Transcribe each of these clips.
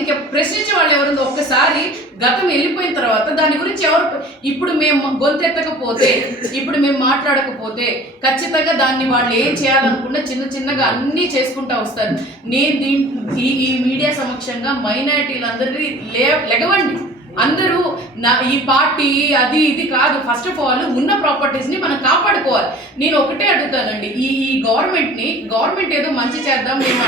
ఇంకా ప్రశ్నించే వాళ్ళు ఎవరుందో ఒక్కసారి గతం వెళ్ళిపోయిన తర్వాత దాని గురించి ఎవరు ఇప్పుడు మేము గొంతెత్తకపోతే ఇప్పుడు మేము మాట్లాడకపోతే ఖచ్చితంగా దాన్ని వాళ్ళు ఏం చేయాలనుకున్నా చిన్న చిన్నగా అన్నీ చేసుకుంటా వస్తారు. నేను దీని ఈ ఈ మీడియా సమక్షంగా మైనారిటీలందరినీ లే లెగవండి. అందరూ నా ఈ పార్టీ అది ఇది కాదు. ఫస్ట్ ఆఫ్ ఆల్ ఉన్న ప్రాపర్టీస్ని మనం కాపాడుకోవాలి. నేను ఒకటే అడుగుతానండి. ఈ ఈ గవర్నమెంట్ని గవర్నమెంట్ ఏదో మంచి చేద్దాం మేము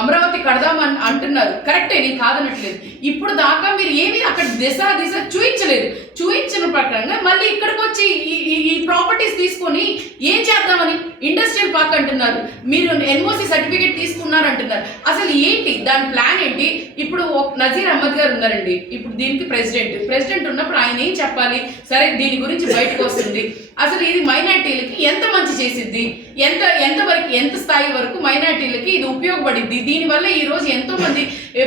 అమరావతి కడదాం అని అంటున్నారు కరెక్టే నేను కాదనట్లేదు. ఇప్పుడు దాకా మీరు ఏమీ అక్కడ దిశ దిశ చూయించలేదు. చూయించిన ప్రకారంగా మళ్ళీ ఇక్కడికి వచ్చి ఈ- ఈ ఈ ప్రాపర్టీస్ తీసుకొని ఏం చేద్దామని? ఇండస్ట్రియల్ పార్క్ అంటున్నారు. మీరు ఎన్ఓసి సర్టిఫికేట్ తీసుకున్నారు అంటున్నారు అసలు ఏంటి? దాని ప్లాన్ ఏంటి? ఇప్పుడు నజీర్ అహ్మద్ గారు ఉన్నారండి. ఇప్పుడు దీనికి ప్రెసిడెంట్. ప్రెసిడెంట్ ఉన్నప్పుడు ఆయన ఏం చెప్పాలి? సరే దీని గురించి బయటకు వస్తుంది. అసలు ఇది మైనార్టీలకి ఎంత చేసిద్ది? ఎంత ఎంత వరకు ఎంత స్థాయి వరకు మైనార్టీలకి ఇది ఉపయోగపడింది దీనివల్ల ఈ రోజు ఎంతో మంది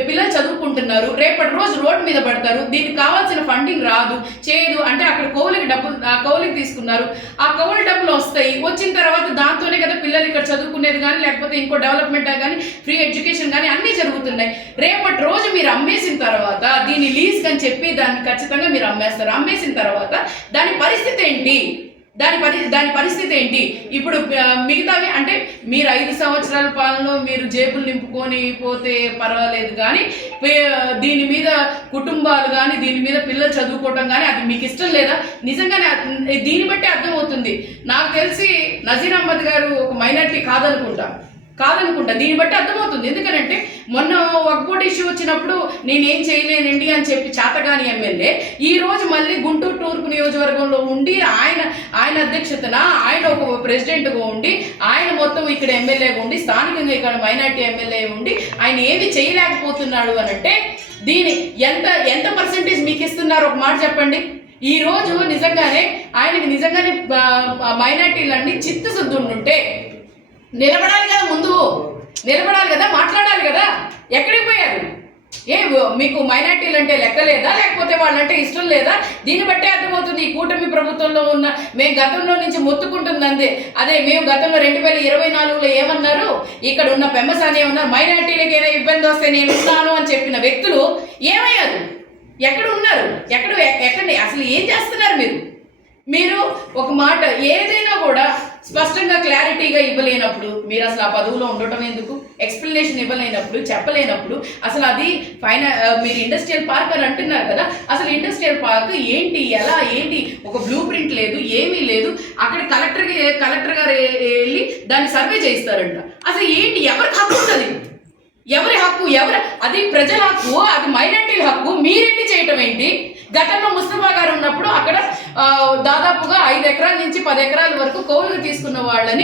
పిల్లలు చదువుకుంటున్నారు రేపటి రోజు రోడ్డు మీద పడతారు దీనికి కావాల్సిన ఫండింగ్ రాదు చేయదు అంటే అక్కడ కౌలికి డబ్బులు ఆ కౌలికి తీసుకున్నారు. ఆ కౌలు డబ్బులు వస్తాయి వచ్చిన తర్వాత దాంతోనే కదా పిల్లలు ఇక్కడ చదువుకునేది కానీ లేకపోతే ఇంకో డెవలప్మెంట్ కానీ ఫ్రీ ఎడ్యుకేషన్ కానీ అన్నీ జరుగుతున్నాయి. రేపటి రోజు మీరు అమ్మేసిన తర్వాత దీన్ని లీజ్ అని చెప్పి దాన్ని ఖచ్చితంగా మీరు అమ్మేస్తారు. అమ్మేసిన తర్వాత దాని పరిస్థితి ఏంటి? దాని పరి దాని పరిస్థితి ఏంటి? ఇప్పుడు మిగతావి అంటే మీరు ఐదు సంవత్సరాల పాలనలో మీరు జేబులు నింపుకొని పోతే పర్వాలేదు కానీ దీని మీద కుటుంబాలు కానీ దీని మీద పిల్లలు చదువుకోవటం కానీ అది మీకు ఇష్టం లేదా? నిజంగానే దీన్ని బట్టి అర్థమవుతుంది. నాకు తెలిసి నజీర్ అహ్మద్ గారు ఒక మైనార్టీ కాదనుకుంటా. కాదనుకుంటా. దీన్ని బట్టి అర్థమవుతుంది. ఎందుకనంటే మొన్న వక్బోర్డ్ ఇష్యూ వచ్చినప్పుడు నేనేం చేయలేనండి అని చెప్పి చేతగాని ఎమ్మెల్యే ఈ రోజు మళ్ళీ గుంటూరు తూర్పు నియోజకవర్గంలో ఉండి ఆయన ఆయన అధ్యక్షతన ఆయన ఒక ప్రెసిడెంట్గా ఉండి ఆయన మొత్తం ఇక్కడ ఎమ్మెల్యేగా ఉండి స్థానికంగా ఇక్కడ మైనార్టీ ఎమ్మెల్యే ఉండి ఆయన ఏమి చేయలేకపోతున్నాడు అని అంటే దీని ఎంత ఎంత పర్సెంటేజ్ మీకు ఇస్తున్నారు? ఒక మాట చెప్పండి. ఈ రోజు నిజంగానే ఆయనకి నిజంగానే మైనార్టీలన్నీ చిత్తశుద్ధి ఉంటే నిలబడాలి కదా నిలబడాలి కదా మాట్లాడాలి కదా? ఎక్కడికి పోయారు? ఏ మీకు మైనార్టీలు అంటే లెక్క లేదా? లేకపోతే వాళ్ళంటే ఇష్టం లేదా? దీన్ని బట్టే అర్థమవుతుంది ఈ కూటమి ప్రభుత్వంలో ఉన్న మేము గతంలో నుంచి మొత్తుకుంటుంది అందే అదే మేము గతంలో రెండు వేల ఇరవై నాలుగులో ఏమన్నారు? ఇక్కడ ఉన్న పెమ్మసాని ఏమన్నారు? మైనార్టీలకు ఏదైనా ఇబ్బంది వస్తే నేను ఉన్నాను అని చెప్పిన వ్యక్తులు ఏమయ్యారు? ఎక్కడ ఉన్నారు? ఎక్కడ ఎక్కడ అసలు ఏం చేస్తున్నారు మీరు? మీరు ఒక మాట ఏదైనా కూడా స్పష్టంగా క్లారిటీగా ఇవ్వలేనప్పుడు మీరు అసలు ఆ పదవిలో ఉండటం ఎందుకు? ఎక్స్ప్లెనేషన్ ఇవ్వలేనప్పుడు చెప్పలేనప్పుడు అసలు అది ఫైన మీరు ఇండస్ట్రియల్ పార్క్ అని అంటున్నారు కదా అసలు ఇండస్ట్రియల్ పార్క్ ఏంటి ఎలా ఏంటి? ఒక బ్లూ ప్రింట్ లేదు ఏమీ లేదు. అక్కడ కలెక్టర్ కలెక్టర్ గారు వెళ్ళి దాన్ని సర్వే చేయిస్తారంట. అసలు ఏంటి ఎవరికి హక్కు ఉంటుంది? ఎవరి హక్కు ఎవరి అది ప్రజల హక్కు అది మైనార్టీల హక్కు మీరెళ్ళి చేయటం ఏంటి? గతంలో ముస్తఫా గారు ఉన్నప్పుడు అక్కడ ఆ, దాదాపుగా ఐదు ఎకరాల నుంచి పది ఎకరాల వరకు కౌలుకు తీసుకున్న వాళ్ళని